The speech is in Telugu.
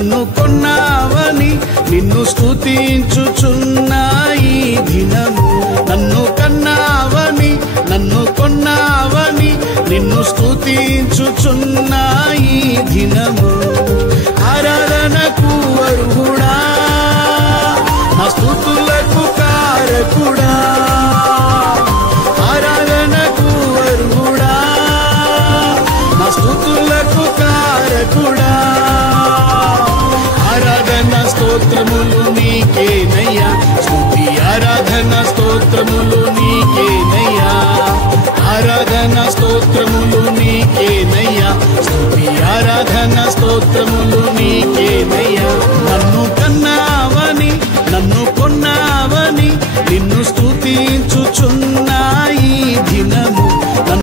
నన్ను కొన్నావని నిన్ను స్తుతించుచున్నా ఈ దినము. నన్ను కన్నావని నన్ను కొన్నావని నిన్ను స్తుతించుచున్నా ఈ దినము. ఆరాధనకు అర్హుడా, నా స్తుతులకు కారకుడా, ఆరాధనకు అర్హుడా, నా స్తుతులకు కారకుడా. ఆరాధన స్తోత్రములు నీకేనయ్యా, స్తుతి ఆరాధన స్తోత్రములు నీకేనయ్యా, ఆరాధన స్తోత్రములు